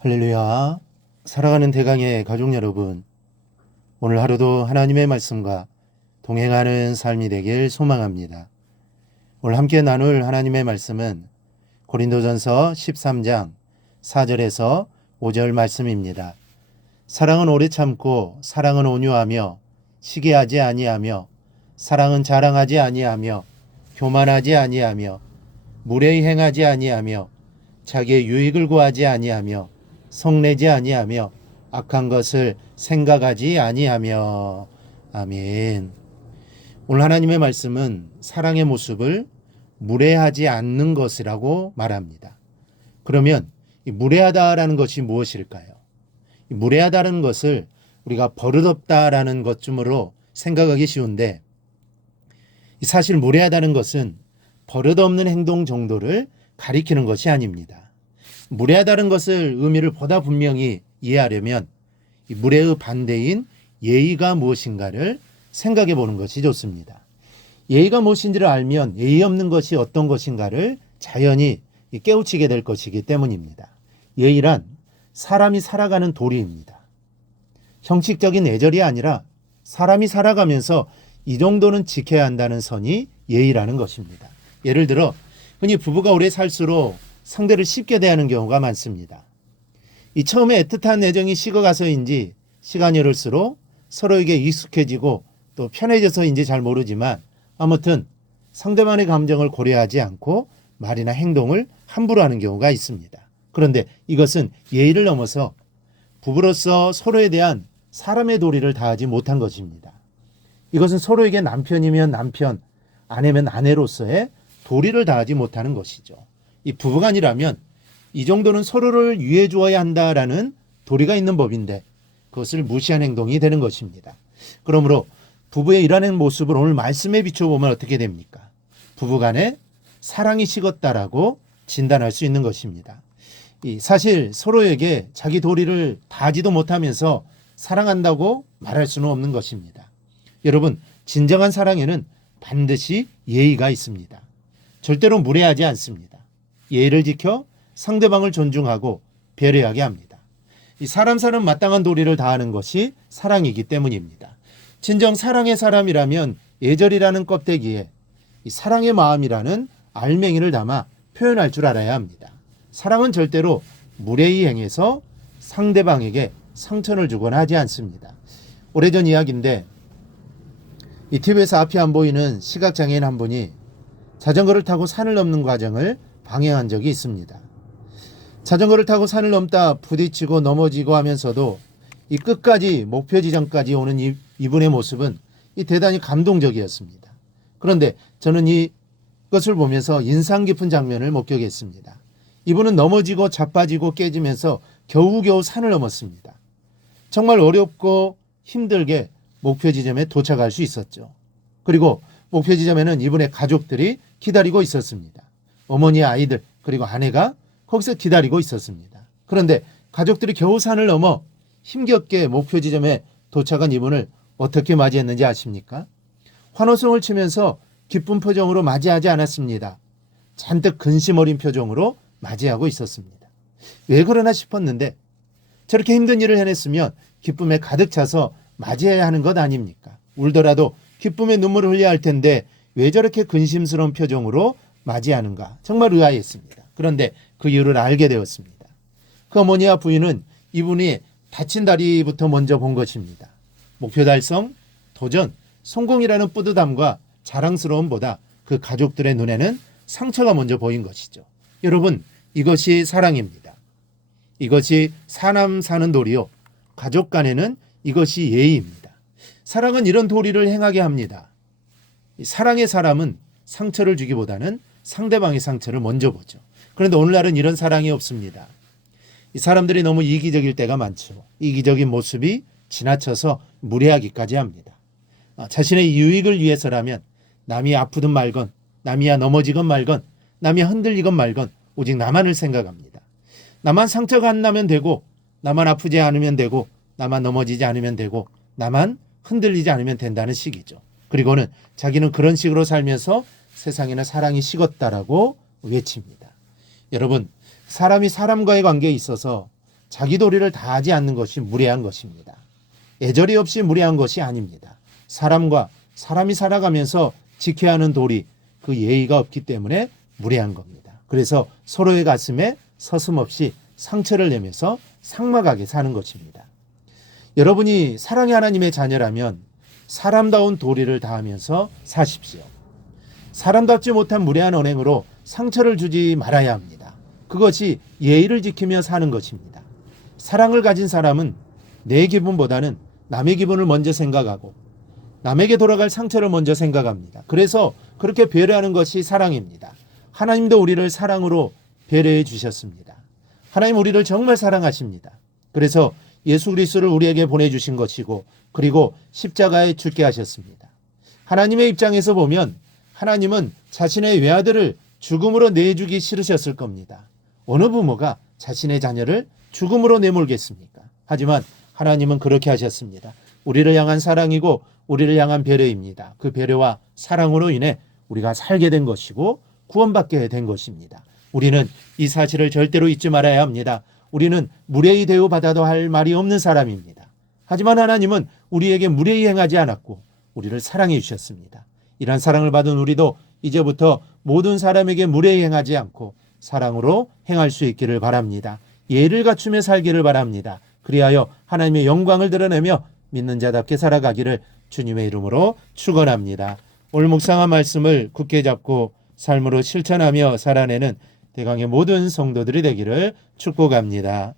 할렐루야. 살아가는 대강의 가족 여러분, 오늘 하루도 하나님의 말씀과 동행하는 삶이 되길 소망합니다. 오늘 함께 나눌 하나님의 말씀은 고린도전서 13장 4절에서 5절 말씀입니다. 사랑은 오래 참고 사랑은 온유하며 시기하지 아니하며 사랑은 자랑하지 아니하며 교만하지 아니하며 무례히 행하지 아니하며 자기의 유익을 구하지 아니하며 성내지 아니하며 악한 것을 생각하지 아니하며. 아멘. 오늘 하나님의 말씀은 사랑의 모습을 무례하지 않는 것이라고 말합니다. 그러면 이 무례하다라는 것이 무엇일까요? 이 무례하다는 것을 우리가 버릇없다라는 것쯤으로 생각하기 쉬운데, 사실 무례하다는 것은 버릇없는 행동 정도를 가리키는 것이 아닙니다. 무례하다는 것을 의미를 보다 분명히 이해하려면 이 무례의 반대인 예의가 무엇인가를 생각해 보는 것이 좋습니다. 예의가 무엇인지를 알면 예의 없는 것이 어떤 것인가를 자연히 깨우치게 될 것이기 때문입니다. 예의란 사람이 살아가는 도리입니다. 형식적인 예절이 아니라 사람이 살아가면서 이 정도는 지켜야 한다는 선이 예의라는 것입니다. 예를 들어 흔히 부부가 오래 살수록 상대를 쉽게 대하는 경우가 많습니다. 이 처음에 애틋한 애정이 식어가서인지 시간이 흐를수록 서로에게 익숙해지고 또 편해져서인지 잘 모르지만 아무튼 상대방의 감정을 고려하지 않고 말이나 행동을 함부로 하는 경우가 있습니다. 그런데 이것은 예의를 넘어서 부부로서 서로에 대한 사람의 도리를 다하지 못한 것입니다. 이것은 서로에게 남편이면 남편, 아내면 아내로서의 도리를 다하지 못하는 것이죠. 이 부부간이라면 이 정도는 서로를 위해 주어야 한다라는 도리가 있는 법인데 그것을 무시한 행동이 되는 것입니다. 그러므로 부부의 이러한 모습을 오늘 말씀에 비춰보면 어떻게 됩니까? 부부간에 사랑이 식었다라고 진단할 수 있는 것입니다. 사실 서로에게 자기 도리를 다하지도 못하면서 사랑한다고 말할 수는 없는 것입니다. 여러분, 진정한 사랑에는 반드시 예의가 있습니다. 절대로 무례하지 않습니다. 예의를 지켜 상대방을 존중하고 배려하게 합니다. 이 사람 사는 마땅한 도리를 다하는 것이 사랑이기 때문입니다. 진정 사랑의 사람이라면 예절이라는 껍데기에 이 사랑의 마음이라는 알맹이를 담아 표현할 줄 알아야 합니다. 사랑은 절대로 무례히 행해서 상대방에게 상처를 주거나 하지 않습니다. 오래전 이야기인데 이 TV에서 앞이 안 보이는 시각장애인 한 분이 자전거를 타고 산을 넘는 과정을 방해한 적이 있습니다. 자전거를 타고 산을 넘다 부딪히고 넘어지고 하면서도 이 끝까지 목표 지점까지 오는 이분의 모습은 대단히 감동적이었습니다. 그런데 저는 이것을 보면서 인상 깊은 장면을 목격했습니다. 이분은 넘어지고 자빠지고 깨지면서 겨우겨우 산을 넘었습니다. 정말 어렵고 힘들게 목표 지점에 도착할 수 있었죠. 그리고 목표 지점에는 이분의 가족들이 기다리고 있었습니다. 어머니의 아이들 그리고 아내가 거기서 기다리고 있었습니다. 그런데 가족들이 겨우 산을 넘어 힘겹게 목표 지점에 도착한 이분을 어떻게 맞이했는지 아십니까? 환호성을 치면서 기쁜 표정으로 맞이하지 않았습니다. 잔뜩 근심 어린 표정으로 맞이하고 있었습니다. 왜 그러나 싶었는데 저렇게 힘든 일을 해냈으면 기쁨에 가득 차서 맞이해야 하는 것 아닙니까? 울더라도 기쁨의 눈물을 흘려야 할 텐데 왜 저렇게 근심스러운 표정으로 맞이하는가? 정말 의아했습니다. 그런데 그 이유를 알게 되었습니다. 그 어머니와 부인은 이분이 다친 다리부터 먼저 본 것입니다. 목표 달성, 도전, 성공이라는 뿌듯함과 자랑스러움보다 그 가족들의 눈에는 상처가 먼저 보인 것이죠. 여러분, 이것이 사랑입니다. 이것이 사람 사는 도리요. 가족 간에는 이것이 예의입니다. 사랑은 이런 도리를 행하게 합니다. 사랑의 사람은 상처를 주기보다는 상대방의 상처를 먼저 보죠. 그런데 오늘날은 이런 사랑이 없습니다. 이 사람들이 너무 이기적일 때가 많죠. 이기적인 모습이 지나쳐서 무례하기까지 합니다. 자신의 유익을 위해서라면 남이 아프든 말건, 남이야 넘어지건 말건, 남이 흔들리건 말건 오직 나만을 생각합니다. 나만 상처가 안 나면 되고, 나만 아프지 않으면 되고, 나만 넘어지지 않으면 되고, 나만 흔들리지 않으면 된다는 식이죠. 그리고는 자기는 그런 식으로 살면서 세상에는 사랑이 식었다라고 외칩니다. 여러분, 사람이 사람과의 관계에 있어서 자기 도리를 다하지 않는 것이 무례한 것입니다. 애절이 없이 무례한 것이 아닙니다. 사람이 살아가면서 지켜야 하는 도리, 그 예의가 없기 때문에 무례한 겁니다. 그래서 서로의 가슴에 서슴없이 상처를 내면서 삭막하게 사는 것입니다. 여러분이 사랑의 하나님의 자녀라면 사람다운 도리를 다하면서 사십시오. 사람답지 못한 무례한 언행으로 상처를 주지 말아야 합니다. 그것이 예의를 지키며 사는 것입니다. 사랑을 가진 사람은 내 기분보다는 남의 기분을 먼저 생각하고 남에게 돌아갈 상처를 먼저 생각합니다. 그래서 그렇게 배려하는 것이 사랑입니다. 하나님도 우리를 사랑으로 배려해 주셨습니다. 하나님 우리를 정말 사랑하십니다. 그래서 예수 그리스도를 우리에게 보내주신 것이고 그리고 십자가에 죽게 하셨습니다. 하나님의 입장에서 보면 하나님은 자신의 외아들을 죽음으로 내주기 싫으셨을 겁니다. 어느 부모가 자신의 자녀를 죽음으로 내몰겠습니까? 하지만 하나님은 그렇게 하셨습니다. 우리를 향한 사랑이고 우리를 향한 배려입니다. 그 배려와 사랑으로 인해 우리가 살게 된 것이고 구원받게 된 것입니다. 우리는 이 사실을 절대로 잊지 말아야 합니다. 우리는 무례히 대우받아도 할 말이 없는 사람입니다. 하지만 하나님은 우리에게 무례히 행하지 않았고 우리를 사랑해 주셨습니다. 이러한 사랑을 받은 우리도 이제부터 모든 사람에게 무례히 행하지 않고 사랑으로 행할 수 있기를 바랍니다. 예를 갖추며 살기를 바랍니다. 그리하여 하나님의 영광을 드러내며 믿는 자답게 살아가기를 주님의 이름으로 축원합니다. 오늘 묵상한 말씀을 굳게 잡고 삶으로 실천하며 살아내는 대강의 모든 성도들이 되기를 축복합니다.